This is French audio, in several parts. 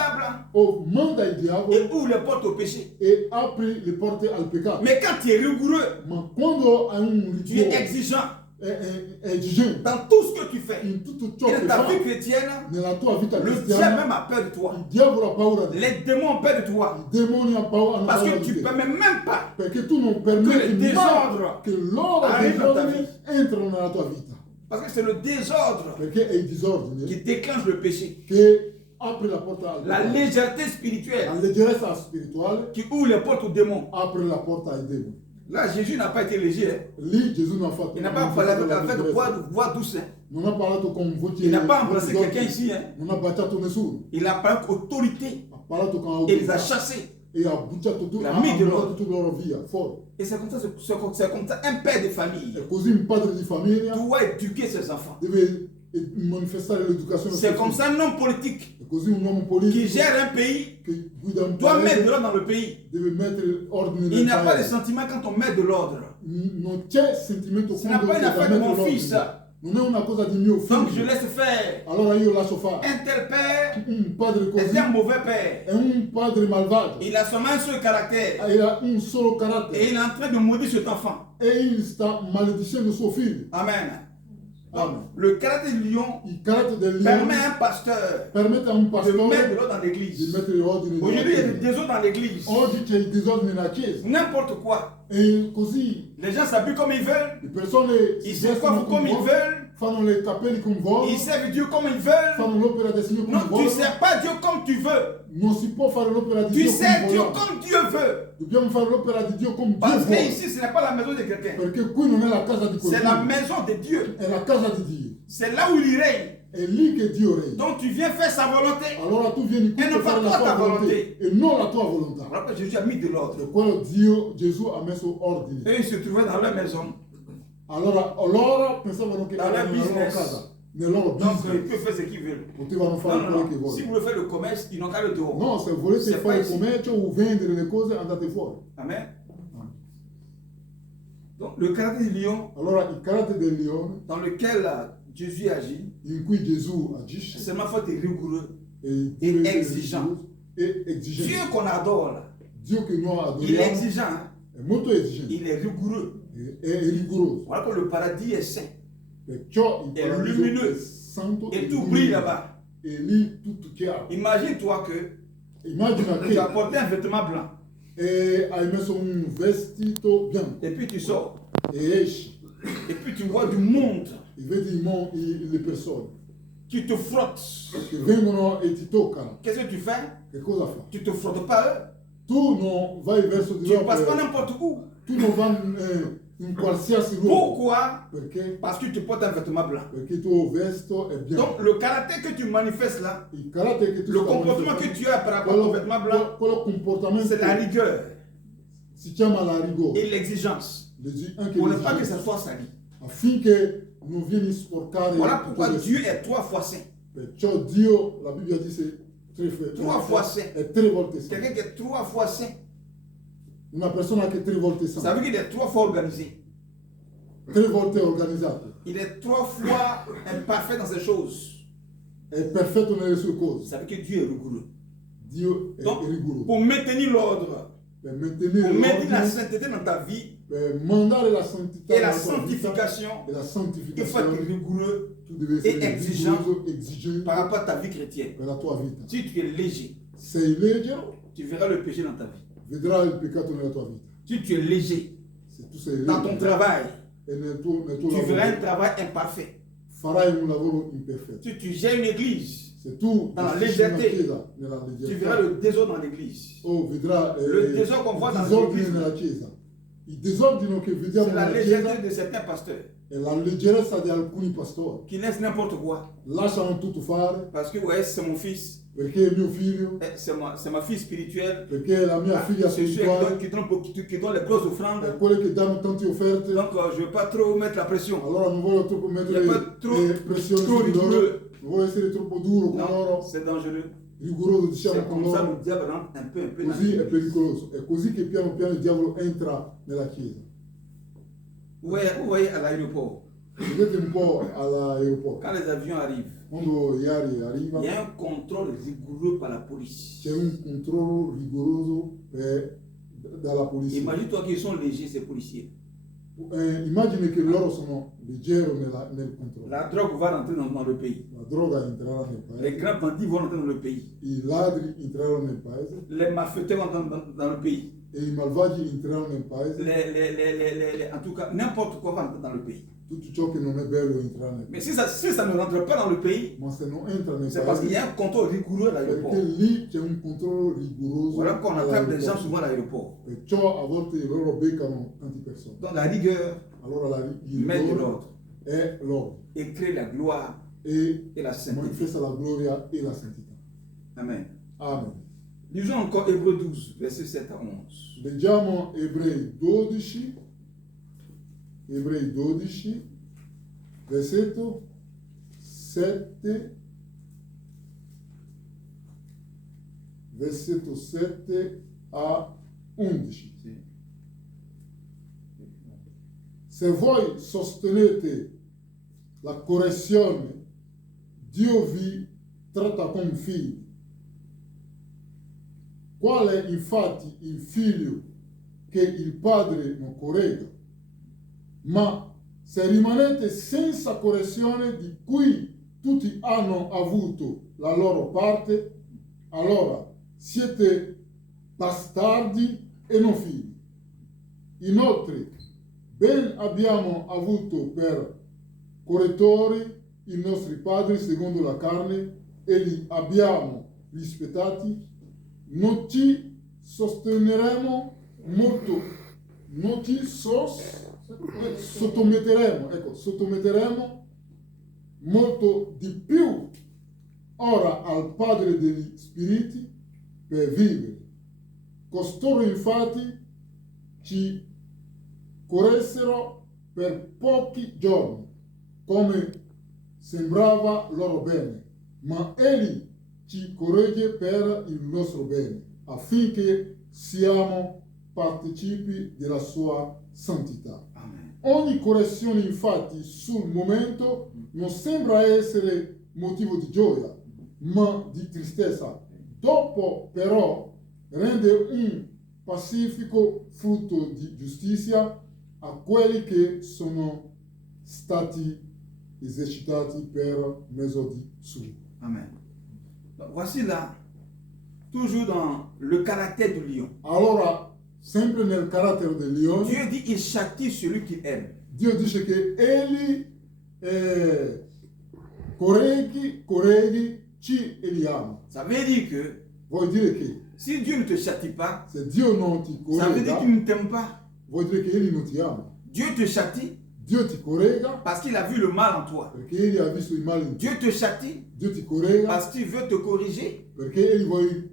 diable manda il diavolo et ouvre les portes au péché. e apri le porte al peccato. Mais quand tu es rigoureux, Ma quando hai un tu es rigore exigeant esigente dans tout ce que tu fais. in tutto ciò Et che dans ta vie fai chrétienne, nella tua vita le diable cristiana, même a peur de toi. il diavolo ha paura di te. Les démons ont peur de toi. I demoni hanno paura Parce que di tu ne te. permets même pas Perché tu non que permetti le mai désordre che loro arrive dans ta disordini vie. entrano nella tua vita. Parce que c'est le désordre Perché è il disordine qui déclenche le péché. che apre la porta al La peccato. légèreté La spirituelle leggerezza spirituale qui ouvre les portes aux démons. apre la porta ai demoni. Là, Jésus n'a pas été léger. Hein. Lì Gesù non ha fatto Il n'a pas non ha parlé fatto la avec leggerezza. voix douce. Hein. Non ha parlato con voce Il n'a pas voce embrassé dolce. quelqu'un ici. Hein. Non ha baciato nessuno. Il a parlé avec autorité. Ha parlato con Et il les a autorità chassés. e ha buttato tutto, La ha mente mandato loro. tutti loro via, fuori. Et c'est comme ça, un père de famille E così un padre di famiglia doit éduquer ses enfants. deve manifestare l'educazione. C'est comme ça un homme politique E così un uomo qui politico gère un pays che guida un doit mettre de paese l'ordre dans le pays. deve mettere ordine Il nel n'y a pas de paese. sentiment quand on met de l'ordre. Non c'è sentimento Ce n'est pas une affaire de mon fils. Non è una cosa di mio Donc je figlio. laisse faire. Allora io lascio fare. Un tel père Un padre così est un mauvais père. è un padre malvagio. Il a seulement un seul caractère. Ha un solo Et carattere. il est en train de maudire cet enfant. E il sta maledicendo suo figlio. Amen. Donc, Amen. le caractère du lion Il carattere del permet leone à un pasteur permette a un de pastore mettre de l'ordre dans di l'église. mettere ordine nella Aujourd'hui, il y a chiesa. des désordres dans l'église. Oggi c'è il disordine nella chiesa. N'importe quoi. E così Les gens s'habillent comme ils veulent. le persone Ils si se vestono coiffent comme ils vogliono, veulent. fanno le capelli come vogliono, Ils servent Dieu comme ils veulent. fanno l'opera del Signore come Non, tu ne vogliono. sers pas Dieu comme tu veux. Non si può fare l'opera di Tu Dio sers come Dieu vogliamo. comme Dieu veut. Dobbiamo fare l'opera di Dio come Dio Parce que vuole. ici, ce n'est pas la maison de quelqu'un. Perché qui non è la casa di C'est la qualcuno, maison de Dieu. è la casa di Dio. C'est là où il règne. È lì che Dio regna. Donc tu viens faire sa volonté. Allora tu vieni qui E non per fare fa la tua tua volontà volonté. e non la tua volontà. Voilà que Jésus a mis de l'ordre. Per quello Dio, Gesù ha messo ordine. Eux, ils se trouvaient dans leur maison. Allora loro pensavano che Dans leur erano nella loro business. casa, nel loro Donc ils business. peuvent faire ce qu'ils veulent. Potevano fare Non, quello non, che non. Si vogliono. vous voulez faire le commerce, ils n'ont qu'à le dehors. No, se volete C'est pas fare ici. commercio o vendere le cose andate fuori. Amen. Donc le caractère du lion Allora il carattere del leone dans lequel Jésus agit, in cui Gesù agisce c'est seulement faut être rigoureux. e Et exigeant. e esigente. Dieu qu'on adore, là, Dio che noi il est adoriamo exigeant, hein. è molto esigente, Il est rigoureux. è rigoroso. Voilà que le paradis est saint. Perciò il È paradiso lumineux. è santo Et e tout brille luminoso. là-bas. E lì tutto chiaro. Imagine-toi que Immagina tu as che porté un vêtement blanc hai messo un vestito bianco et puis tu sors. e esci Et puis tu vois du monde e vedi le persone qui te frottent. che vengono e ti toccano. Qu'est-ce que tu fais? Che cosa fa? Tu te frottes pas à eux. Tu non vai verso di Tu ne loro, passes pas n'importe où. tu non vai in qualsiasi luogo. Pourquoi? Perché? Parce que tu portes un vêtement blanc. Perché il tuo vesto è bianco. Donc le caractère que tu manifestes là, Il carattere che tu le stai comportement que manifestando, tu as par rapport au vêtement blanc, quello comportamento c'est la rigueur si chiama la rigore. et l'exigence. Anche Pour ne pas que l'esigenza. ça soit sali. Affinché non vieni sporcare. Voilà tutto pourquoi il Dieu vestito. est 3 fois saint. Perciò Dio, la Bibbia dice Trois fois saint. è 3 volte santo. Quelqu'un qui est 3 fois saint, Una persona che è 3 volte ça santa, veut dire qu'il est 3 fois organisé. 3 volte organizzato, Il est 3 fois imparfait dans ses choses. è perfetto nelle sue cose. Ça veut dire que Dieu est rigoureux. Dio è Donc, rigoroso. pour maintenir l'ordre, Per mantenere pour maintenir la l'ordine, sainteté dans ta vie per mandare la santità et la nella tua vita, sanctification, e la il faut être santificazione, rigoureux tu devi et essere exigeant rigoroso, esigente par rapport à ta vie chrétienne. per la tua vita. Si tu es léger, Sei leggero, tu verras le péché dans ta vie. vedrai il peccato nella tua vita. Si tu es léger Se tu sei dans ton leggero travail, e nel tuo tu verras un lavoro travail imparfait. farai un lavoro imperfetto. Si tu gères une église, Se tu Dans la gestisci una leggerezza, chiesa nella tu leggerezza, verras le désordre dans l'église. vedrà Le désordre qu'on voit il dans disordine l'église. nella chiesa. Il disordine che vediamo C'est la nella chiesa légèreté de certains pasteurs è la leggerezza di alcuni pastori. qui laissent n'importe quoi. Lasciano tutto fare Parce que, ouais, c'est mon fils, perché è mio figlio, c'est ma fille spirituelle. perché è la mia figlia C'est celui spirituale, qui donne les grosses è offrandes. quelle che danno tante offerte. Donc, je ne veux pas trop mettre la pression. Allora non voglio troppo Il mettere n'y a pas trop pressione su di loro, rigoureux. non voglio essere troppo duro con Non, loro, c'est dangereux. rigoroso diciamo C'est con comme ça loro. le diable rentre un peu dans Così è l'église. pericoloso. È così che piano piano il diavolo entra nella chiesa. Vous voyez à l'aéroport, Vedete un po' all'aeroporto, quand les avions arrivent, quando ieri arriva il y a un contrôle rigoureux par la police. c'è un controllo rigoroso dalla polizia. Imagine-toi qu'ils sont légers, ces policiers. Immagini che loro sono leggeri nel controllo. La drogue va rentrer dans le pays. La droga entrerà nel Les paese, grands bandits vont rentrer dans le pays. i ladri entreranno nel paese Les malfaiteurs vont dans le pays. e i malvagi entreranno nel paese. En tout cas, n'importe quoi va rentrer dans le pays. Tutto ciò che non è bello entrerà nel Mais paese. si ça ne rentre pas dans le pays, Ma se non entra nel c'est parce qu'il y paese a un contrôle rigoureux à l'aéroport. perché lì c'è un controllo rigoroso Voilà qu'on attrape les gens all'aeroporto. souvent à l'aéroport. Perciò a volte loro beccano tante persone. Donc la rigueur Allora il met de rigore l'ordre è l'ordine et crée la gloire e et la sainteté. manifesta la gloria e la santità. Amen. Amen. Lisons encore Hébreux 12, versets 7 à 11. Leggiamo Ebrei 12, versetto 7, versetto 7 a 11. Se voi sostenete la correzione, Dio vi tratta come figli. Qual è infatti il figlio che il padre non corregga? Ma se rimanete senza correzione di cui tutti hanno avuto la loro parte, allora siete bastardi e non figli. Inoltre, ben abbiamo avuto per correttori i nostri padri secondo la carne e li abbiamo rispettati. Non ci sosteneremo molto, non ci sottometteremo molto di più ora al Padre degli Spiriti per vivere. Costoro infatti ci corressero per pochi giorni, come sembrava loro bene, ma Egli ci corregge per il nostro bene, affinché siamo partecipi della sua santità. Amen. Ogni correzione infatti sul momento non sembra essere motivo di gioia, ma di tristezza. Dopo però rende un pacifico frutto di giustizia a quelli che sono stati esercitati per mezzo di suo. Amen. Donc, voici là, toujours dans le caractère du lion. Allora, sempre nel carattere del leone, Dieu dit il châtie celui qu'il aime. Dio dice che egli correggi chi egli ama. Ça veut dire que Vuol dire che si Dieu ne te châtie pas, se Dio non ti ça veut dire corregga, qu'il ne t'aime pas. vuol dire che egli non ti ama. Dieu te châtie Dio ti corregga parce qu'il a vu le mal en toi. perché egli ha visto il male in te. Dieu te châtie Dio ti corregga parce qu'il veut te corriger. perché egli vuole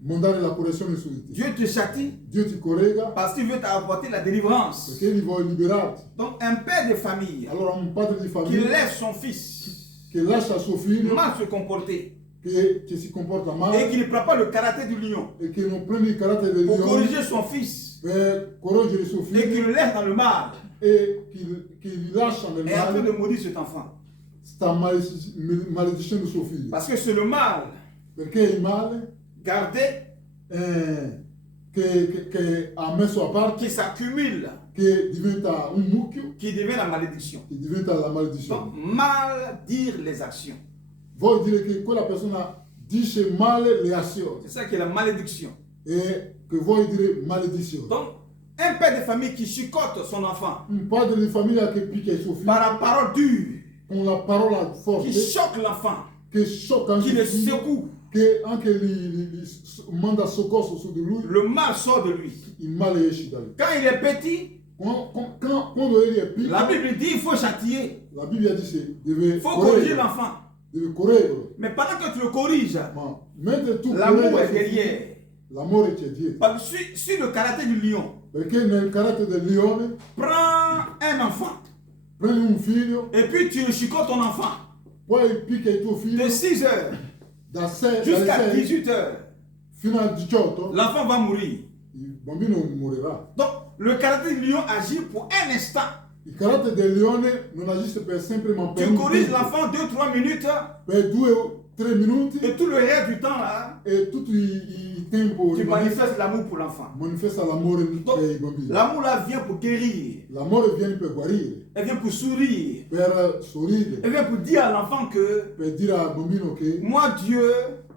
mandare la correzione su di te. Dieu te châtie Dio ti corregga parce qu'il veut t'apporter la délivrance. perché egli vuole liberarti. Donc un père de famille Allora un padre di qui famiglia laisse son fils che lascia suo figlio mal se comporter che si comporta et male qui ne prend pas le caractère du lion e che non prende il carattere del pour leone corriger son fils per correggere suo et qui figlio le laisse dans le mal e che li lascia nel et en train de male, maudire cet enfant. sta maledicendo suo figlio. Parce que c'est le mal Perché il male gardé che ha messo a parte, qui s'accumule, che diventa un mucchio, qui devient la malédiction. che diventa la Donc maledizione. mal dire les actions. Vuol dire che quella persona dice male le azioni C'est ça qui est la malédiction. e che vuol dire maledizione. Donc un père de famille qui chicote son enfant Un padre di famiglia che picchia il suo figlio par la parole dure, con la parola qui forte, choque l'enfant, che sciocca anche qui le il figlio, secoue, che anche gli manda soccorso su di lui, le mal sort de lui. il male esce da lui. Quand il est petit, Quando egli è piccolo, la Bible dit il faut châtier, la Bibbia dice deve il faut corriger correggere, l'enfant. deve correggerlo. Mais pendant que tu le corriges, Ma mentre tu l'amour correggi est suo figlio, derrière. l'amore c'è dietro. Parce que si le caractère du lion Perché nel carattere del leone prend un enfant prendi un figlio, et puis tu chicotes ton enfant poi picchia il tuo de figlio 6 heures dalle jusqu'à 6 18 heures, fino a 18, l'enfant va mourir. il bambino morirà. Donc le caractère du lion agit pour un instant. Il carattere del leone non agisce per simplement per Tu un corriges tempo, l'enfant 2-3 minutes per 2 o 3 minuti et tout le reste du temps là, e tutto il tempo tu rimanente manifestes l'amour pour l'enfant. manifesta l'amore Donc, per i bambini. l'amour là vient pour guérir, L'amore viene per guarire, elle vient pour sourire, per sorridere, elle vient pour dire à l'enfant que per dire al bambino che moi Dieu,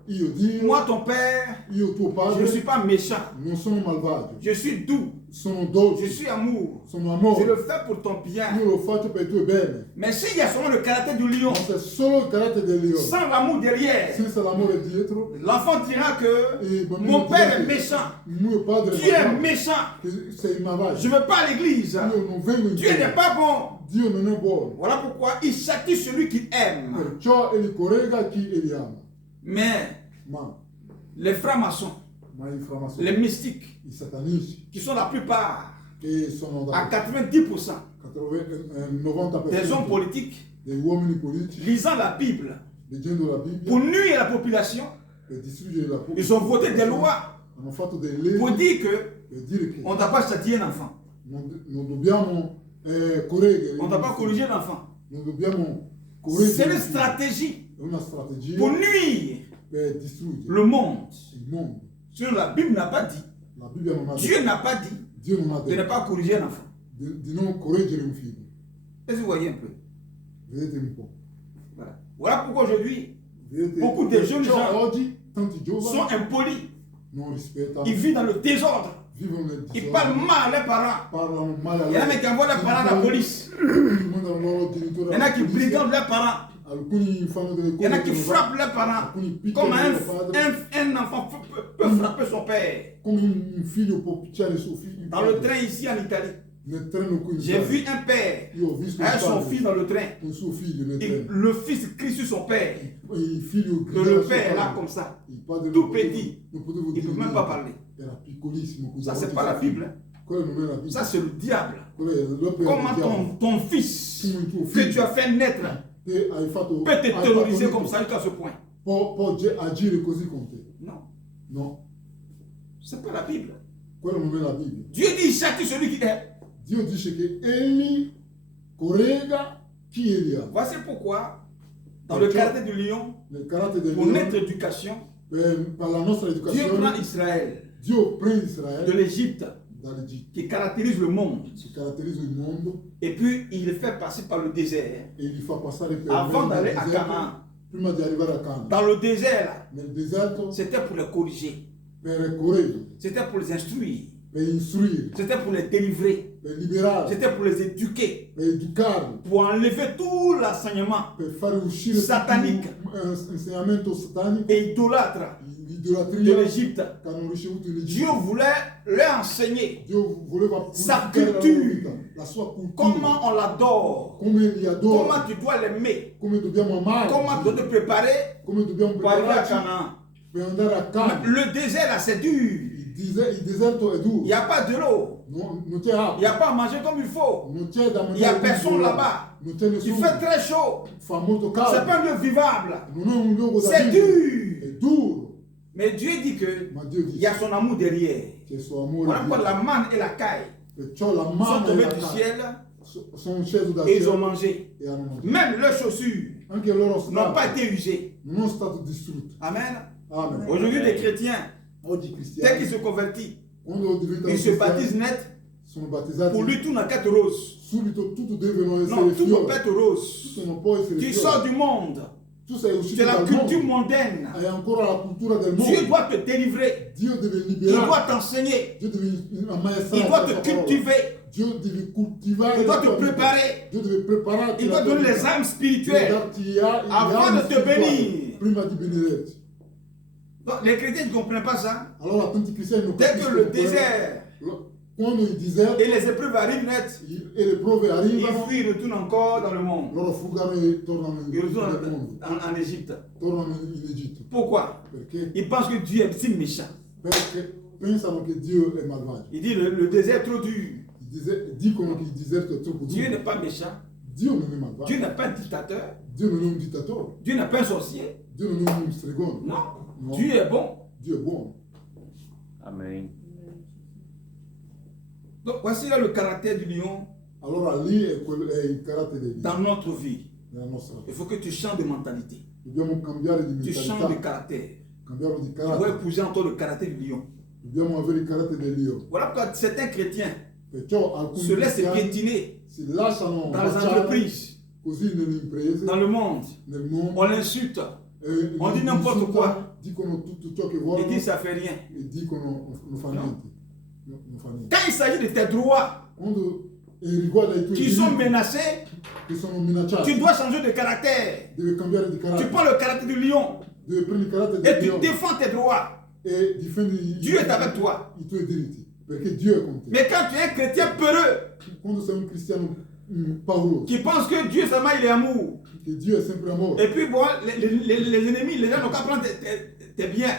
io Dio, moi ton père, io tuo je padre ne suis pas méchant, non sono malvagio, je suis doux, sono je dolce, suis amour, sono je le amore, fais pour ton bien. io lo faccio per il tuo bene. Mais s'il y a seulement le caractère du lion, Ma se solo il carattere del leone, sans l'amour derrière, senza l'amore dietro, l'enfant dira que il bambino mon père dirà est che méchant, mio padre Dieu est malvagio, méchant, che sei malvagio. je ne veux pas à l'église, Io non vengo in Dieu n'est chiesa. pas bon. Dio non è buono, Voilà pourquoi il châtie celui qu'il aime. perciò egli corregga chi egli ama. Mais Ma les francs-maçons, i framasoni, les mystiques, i satanici, qui sont la plupart, che sono à da 90%, 90% des hommes politiques, degli uomini politici, lisant la Bible leggendo la pour Bibbia, nuire à la population, per distruggere la popolazione, ils ont voté des lois hanno fatto delle leggi pour dire que per dire che on ne doit pas châtier un enfant, non dobbiamo correggere, on ne doit pas corriger l'enfant. non dobbiamo C'est correggere une il figlio. stratégie È una strategia pour nuire per distruggere le monde. il mondo. Sinon, la Bible n'a pas dit, La Bibbia non ha Dieu detto, n'a pas dit Dio non ha de ne detto pas corriger un enfant. di non correggere un figlio. Est-ce que vous voyez un peu? Vedete un po'. Voilà, voilà pourquoi aujourd'hui, Vedete, Beaucoup de jeunes perciò gens oggi tanti sont giovani impolis. non rispettano, Ils vivent dans le désordre. vivono nel Ils disordine, parlent mal à leurs parents. parlano male a Il y en a même qui envoient leurs parents à la police. mandano i loro genitori Il y en a alla qui polizia, brigandent leurs parents. alcuni fanno delle Il y en a cose qui che non frappent vanno, leurs parents. alcuni picchiano Comme il loro padre, un enfant peut frapper son père. come un figlio può picchiare suo figlio. Dans le train ici en Italie, Nel treno qui in j'ai Italia, vu un père io ho visto un avec son padre fils dans le train. con suo figlio nel Et treno. le fils crie sur son père. Il figlio Que gridava le al suo père est là padre. comme ça. Il padre tout non poteva- petit. non potevo Il ne dire peut même niente. pas parler. Era piccolissimo. Ça, davanti c'est pas a la suo Bible. figlio. Quello non è la Bibbia. Ça, c'est le diable. Quello è l'opera Comment del diavolo. ton fils Come il tuo que tu figlio as fait naître che hai fatto peut te hai terroriser fatto comme ça jusqu'à ce point? può agire così con te. Non, No, c'est pas la Bible. quello non è la Bibbia. Dieu dit châtie celui qui est. Dio dice che egli corregga chi egli ama. Voici pourquoi, dans le caractère du lion, Nel carattere del pour notre leone, éducation, per la nostra Dieu prend educazione, Israël Dio prende de Israele l'Égypte dall'Egitto, qui caractérise le monde si caratterizza il mondo et puis il le fait passer par le désert e gli fa passare per avant mezzo del d'aller à deserto Canaan. prima di arrivare a Canaan. Dans le désert, là, Nel deserto c'était pour les corriger, per correggere, c'était pour les instruire, per istruire, c'était pour les délivrer, per liberare, c'était pour les éduquer, per educarli, pour enlever tout l'enseignement per fare uscire satanique tutto l'insegnamento satanico, et idolâtre de l'idolatria l'Égypte. che hanno ricevuto in Dieu Egitto. voulait leur enseigner Dio voleva Sa purificare la loro culture. vita, la sua cultura, comment on l'adore, come li adora, comment tu dois l'aimer, come dobbiamo amare, comment tu dois te préparer come dobbiamo pour arriver à prepararci Canaan. per andare a Canaan. Le désert là c'est dur, Il deserto è il duro, n'y a pas de l'eau, non c'è il acqua, n'y a pas à manger comme il faut, non c'è da il n'y a mangiare, personne là-bas, non c'è il nessuno, fait très chaud, fa molto c'est caldo, pas un lieu vivable, non è un luogo da c'est vivere, dur. è duro, Mais Dieu dit que ma Dio il y a dice son amour derrière. che il suo amore Voilà è pourquoi Dio. la manne et la caille Perciò la sont mano e tombées la du carne ciel sono scesi dal et ils ont cielo mangé. e hanno mangiato. Même leurs chaussures Anche i loro n'ont pas strati été usées. non sono stati distrutti. Amen. Amen. Aujourd'hui, des chrétiens, Oggi i dès cristiani, qu'ils se convertissent, quando diventano ils se baptisent cristiani, net. sono battezzati, Pour lui, tout n'a qu'à être rose. subito tutto devono Non, essere tout ne peut pas fiori. être rose. Tutto non può essere Tu fiori. sors du monde. Tu sei uscito C'est la dal culture mondo. mondaine. Hai ancora la cultura del Dieu mondo. doit te délivrer. Dio deve Il liberare. doit t'enseigner. Dio deve ammaestrare Il doit la te tua parola. cultiver. Dio deve coltivare Il la doit te tua vita. préparer. Dio deve prepararti Il la doit tua donner les vita. âmes Deve spirituelles. darti gli Avant armi de te spirituali bénir. prima di benedirti. Donc, les chrétiens ne comprennent pas ça. Allora tanti cristiani non Dès que capiscono le quello. désert Quando il deserto et les épreuves arrivent net, e le prove ils arrivano, fuient, ils retournent encore dans le monde. loro fuggano e tornano Ils retournent nel mondo, en Égypte. tornano in Egitto. Pourquoi? Perché? Ils pensent que Dieu est si méchant. Perché pensano che Dio è malvagio. Il dit le désert est trop dur. Dicono che il deserto è troppo Dieu duro. n'est pas méchant. Dio non è malvagio. Dieu n'est pas un dictateur. Dio non è un dittatore. Dieu n'est pas un sorcier. Dio non è un stregone. Non. No. Dieu est bon. Dio è buono. Amen. Donc voici là le caractère du lion allora lì è il carattere di Dio Dans notre vie, nella nostra il vita. faut que tu changes de mentalité. Dobbiamo cambiare di Tu changes de mentalità, caractère. cambiare di Tu dois carattere. épouser encore le caractère du lion. Dobbiamo avere il carattere del Dio. Voilà pourquoi certains chrétiens Perciò alcuni se laissent cristiani piétiner si lasciano dans les baciare entreprises, così nelle imprese, dans le monde. nel mondo. On l'insulte. E on dit n'importe insultano, quoi. dicono tutto ciò che Ils vogliono disent ça fait rien. e dicono non fa niente. Non fa niente. Quand il s'agit de tes droits Quando riguarda i tuoi qui sont diritti menacés, che sono minacciati, tu dois changer de caractère. devi cambiare di Tu carattere. prends le caractère du lion Devi prendere il carattere et del tu Dio défends tes droits. e difendi Dieu est avec toi. i tuoi diritti, perché Dio è con te. Mais quand tu es un chrétien peureux, Quando sei un cristiano pauroso, qui pense que Dieu seulement il est amour, che Dio è sempre amore, et puis bon, les ennemis, les gens n'ont qu'à prendre tes biens,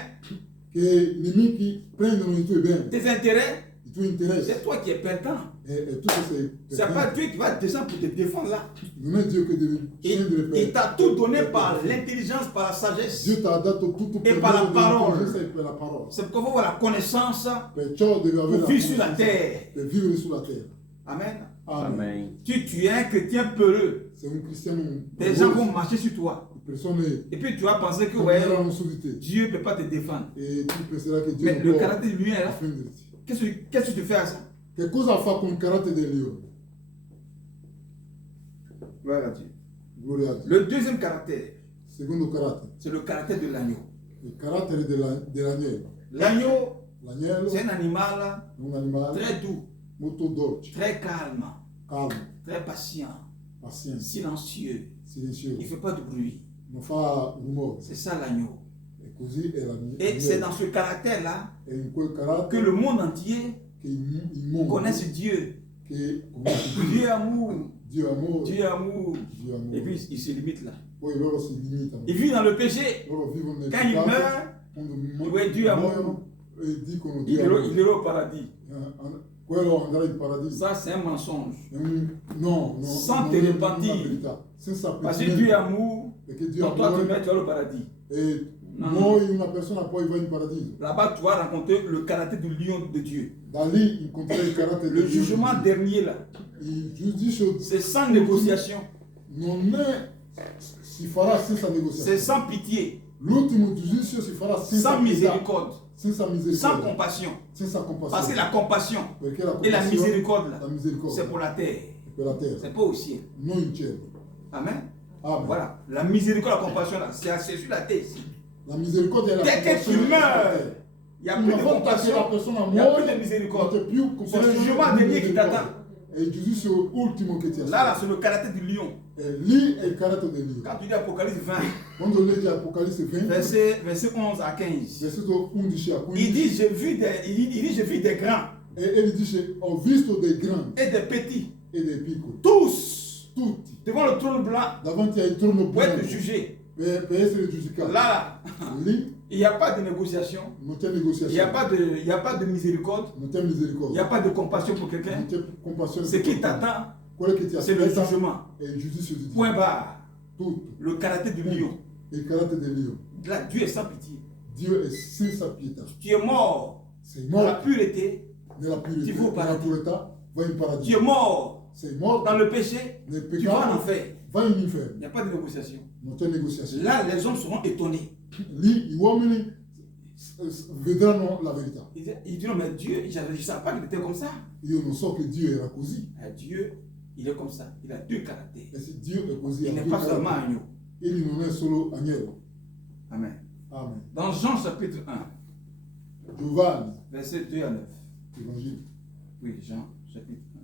che i nemici prendono i tuoi beni, tes intérêts, i tuoi interessi, c'est toi qui es perdant. e tu che sei C'est pas perdente. Dieu qui va descendre pour te défendre là. Non è Dio che deve scendere per Il t'a tout donné par l'intelligence, par la sagesse. Dio ti ha dato tutto per per la mezzo parola. dell'intelligenza e per la parola. C'est pourquoi il faut avoir la connaissance Perciò devi avere pour la vivre sur la conoscenza terre. per vivere sulla terra. Amen. Amen. Amen. Tu es un chrétien peureux. Sei un cristiano Des gens vont pauroso, marcher sur toi. persone Et puis tu vas penser que ouais, cammineranno su di te Dieu ne peut pas te défendre. e tu penserai che Dio Mais non le può caractère de lui est là. difenderti. Qu'est-ce que tu fais à ça? Che cosa fa con il carattere del Dio? Gloire à Dieu. Gloria a Dio. Le deuxième caractère, Secondo carattere, c'est le caractère de l'agneau. il carattere dell'agnello. L'agneau, L'agnello c'est è un animal un animale très doux, molto dolce, très calme, calmo, très patient, paziente, silencieux. Il ne silenzioso, fait pas de bruit. non fa rumore. C'est ça l'agneau. E così è Et c'est l'agnello. dans ce caractère-là È in quel que carattere le monde entier che il mondo connaisse Dieu. che conosce Dieu est amour. Dio è amore, Dieu est amour. Dio è amore. Et puis il se limite là. Poi loro si limitano, Il vit dans le péché. loro vivono nel Quand il peccato, meurt, quando ouais, Dio è amore. muoiono e dicono il Dio è ira amore. au paradis. Quello andrà in paradiso. Ça, c'est un mensonge. È no, Sans non te è repentir. una verità, senza Parce que Dieu est pentimento, amour. perché Dio Donc è toi, tu amore mets, tu vas au paradis. e No. muoio una persona poi va in paradiso. Là-bas, tu vas rencontrer le caractère du lion de Dieu. Da lì incontrerai il carattere Le di Dio. jugement dernier là, Il giudizio c'est sans négociation. non è si farà senza C'est negoziazione. sans pitié, L'ultimo giudizio si farà senza sans pietà, miséricorde, senza sans misericordia, compassion. senza Parce que compassione. la compassion Perché la et la compassione, miséricorde, là, la misericordia c'est pour la terre. è per la terra, C'est pas au ciel. non in cielo. Amen. Amen. Voilà. La miséricorde, la compassion, là, c'est sur la terre ici. La misericordia e la Dès que tu compassione è meurs, per la terra. il n'y a plus Una de volta che la compassion, persona il n'y a plus muore, de non miséricorde. c'è più C'est le compassione, jugement più dernier qui misericordia. t'attend. È il giudizio ultimo che ti Là, là, aspetta. c'est le caractère du lion. E lì è il carattere di Dio. Quand tu dis Apocalypse 20, Quando leggi Apocalisse 20, verset 11 à 15, versetto 11 a 15, il dit, j'ai vu des grands e egli dice, ho visto dei grandi et des petits, e dei piccoli, tous tutti, devant le trône blanc davanti al trono pour être bianco, jugés. per essere giudicati. Là, Lì il n'y a pas de négociation, non c'è il n'y a negoziazione, pas de miséricorde, non c'è il n'y a misericordia, pas de compassion pour non quelqu'un. c'è compassione. Ce per qui qualcuno. t'attend, Quello che ti c'est le aspetta jugement. è il giudizio di Dio. Point barre. Tutto. Le caractère du lion. È il carattere di Dio. Là, Dieu est sans pitié. Dio è senza pietà. Tu es mort Sei dans la morto pureté, nella Ti purità, fu nella paradis. purità, vai in tu es paradiso. mort Sei morto dans le péché, nel tu vas en peccato, enfer. vai in Il inferno. n'y a pas de négociation. Non c'è negoziazione. Là, les hommes seront étonnés. Lì gli uomini vedranno la verità. Ils diront, mais Dieu, je ne savais pas qu'il était comme ça. Io non so che Dio era così. Dieu, il est comme ça. Il a deux caractères. E se Dio è così, Il ha n'est due pas seulement caratteri. agneau. Egli non è solo agnello. Amen. Amen. Dans Jean chapitre 1, Giovanni, verset 2 à 9. Evangelo. Oui, Jean chapitre 1.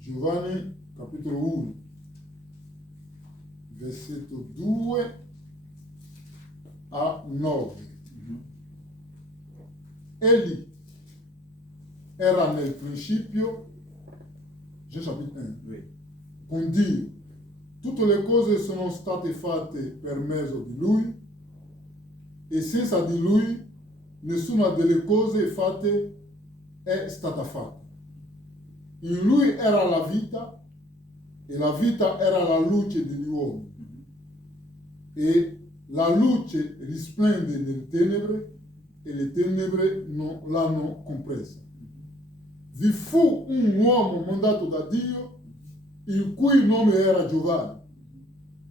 Giovanni, capitolo 1, versetto 2 a 9. Egli era nel principio, Gesù chapitre 1, Oui. con Dio. Tutte le cose sono state fatte per mezzo di Lui e senza di Lui nessuna delle cose fatte è stata fatta. In Lui era la vita e la vita era la luce degli uomini. E la luce risplende nelle tenebre e le tenebre non l'hanno compresa. Vi fu un uomo mandato da Dio, il cui nome era Giovanni.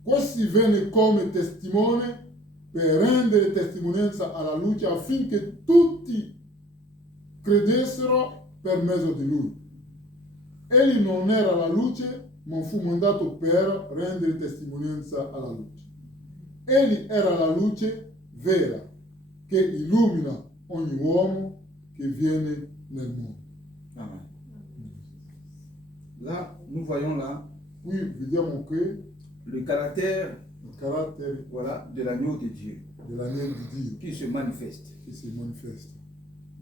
Questi venne come testimone per rendere testimonianza alla luce affinché tutti credessero per mezzo di lui. Egli non era la luce, ma fu mandato per rendere testimonianza alla luce. Egli era la luce vera che illumina ogni uomo che viene nel mondo. Amen. Là, nous voyons là Qui vediamo che le caractère, il carattere voilà, de l'agneau de Dieu dell'agnello di Dio qui se manifeste. che si manifesta.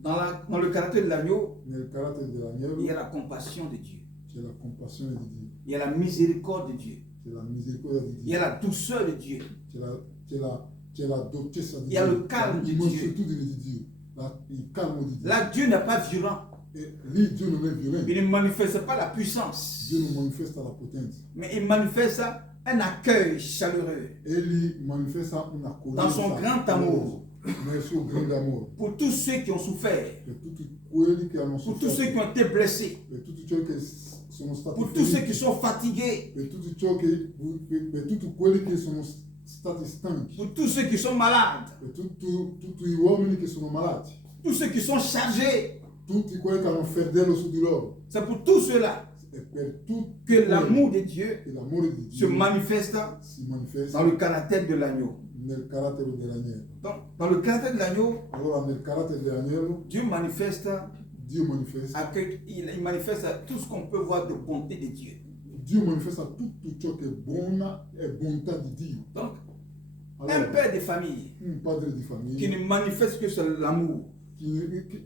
Dans le caractère de l'agneau, Nel carattere il y a dell'agnello la compassion de Dieu, c'è la compassione di Dio, il y a la miséricorde de Dieu, c'è la misericordia di il y a Dio, la douceur de Dieu, c'è la dolcezza di Il y a Dio, le calme la di mansuetudine di Dio, il calmo di Dio. là Dieu n'est pas violent, E lì Dio non è violento, il ne manifeste pas la puissance, Dio non manifesta la potenza, mais il manifeste un accueil chaleureux egli manifesta una dans son grand amour nel suo grande amore pour tous ceux qui ont souffert, per tutti quelli che hanno pour tous ceux qui sofferto, ont été blessés, per tutti quelli che sono stati pour tous ceux feriti, qui sont fatigués, per tutti quelli che sono stati stanchi, pour tous ceux qui sont malades, per tutti gli uomini che sono malati, tous ceux qui sont chargés. tutti quelli che hanno un fardello su di loro, C'est pour tout cela e per tutti que l'amour de Dieu che l'amore di se Dio manifeste si manifesta dans le caractère de l'agneau. nel carattere dell'agnello. Donc, dans le caractère de l'agneau, Allora nel carattere dell'agnello Dieu manifeste, Dio manifesta, il manifeste tout ce qu'on peut voir de bonté de Dieu. Dio manifesta tutto ciò che è buona e bontà di Dio. Donc, un Allora, père de famille un padre di qui famiglia ne manifeste que sur l'amour,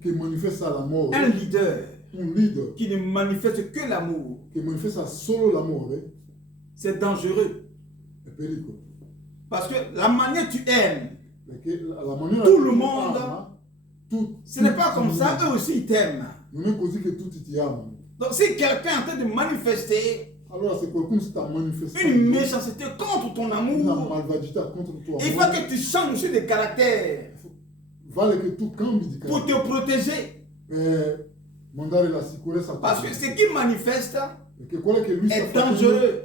che manifesta l'amore, un leader un leader qui ne manifeste que l'amour, che manifesta solo l'amore c'est dangereux. è pericolo. Parce que la manière tu aimes, Perché la maniera Tout che le tu monde, ama, ce n'est pas comme ça, eux aussi ils t'aiment. non è così che tutti ti amano. Donc, si quelqu'un est en train de manifester Allora se qualcuno sta une manifestando méchanceté contre ton una amour, malvagità contro il tuo il faut amore, que tu changes aussi de caractère vale che tu cambi di pour te carattere protéger. per mandare la sicurezza a Parce que tutti. ce qui manifeste Perché quello che lui sta est facendo dangereux.